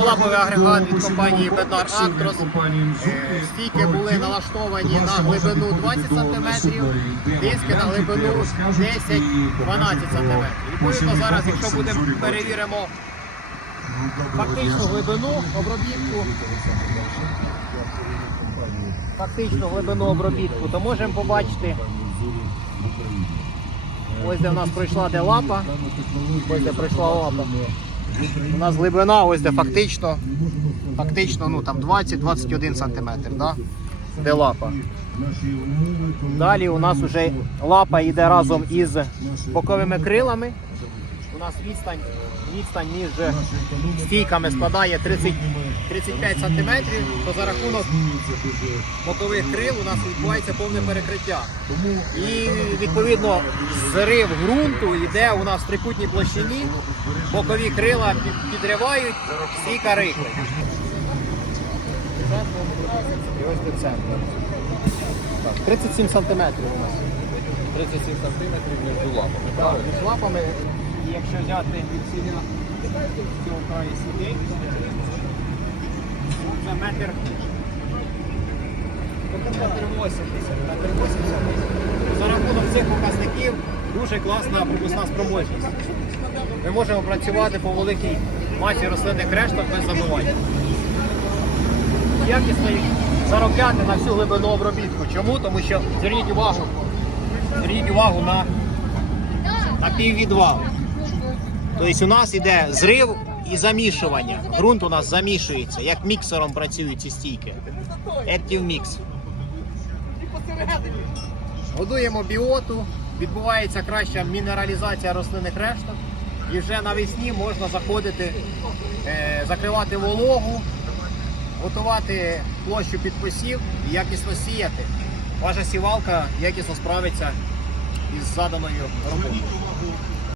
Високолаповий агрегат від компанії Actros. Е, Стійки були налаштовані на глибину 20 см, диски на глибину 10-12 см. Відповідно, зараз, якщо будемо перевіримо фактичну глибину обробітку, фактичну глибину обробітку, то можемо побачити, ось де в нас пройшла де лапа, ось де пройшла лапа. У нас глибина, ось де фактично, фактично ну, там 20-21 см, да? де лапа. Далі у нас вже лапа йде разом із боковими крилами. Нас відстань, відстань між стійками складає 30, 35 см, то за рахунок бокових крил у нас відбувається повне перекриття. І відповідно зрив ґрунту йде у нас в трикутній площині, бокові крила підривають, стійка рихлить. І ось до центру. 37 сантиметрів у нас. 37 сантиметрів між лапами. Так, між лапами, якщо взяти від з цього краю сюди, це метр. Метр 80. За рахунок цих показників дуже класна пропускна спроможність. Ми можемо працювати по великій масі рослинних решток без забивання. Якісно їх заробляти на всю глибину обробітку. Чому? Тому що зверніть увагу, зверніть увагу на на піввідвал. Тобто у нас іде зрив і замішування. Ґрунт у нас замішується, як міксером працюють ці стійки. Active Mix. Годуємо біоту, відбувається краща мінералізація рослинних решток. І вже навесні можна заходити, е, закривати вологу, готувати площу під посів і якісно сіяти. Ваша сівалка якісно справиться із заданою роботою.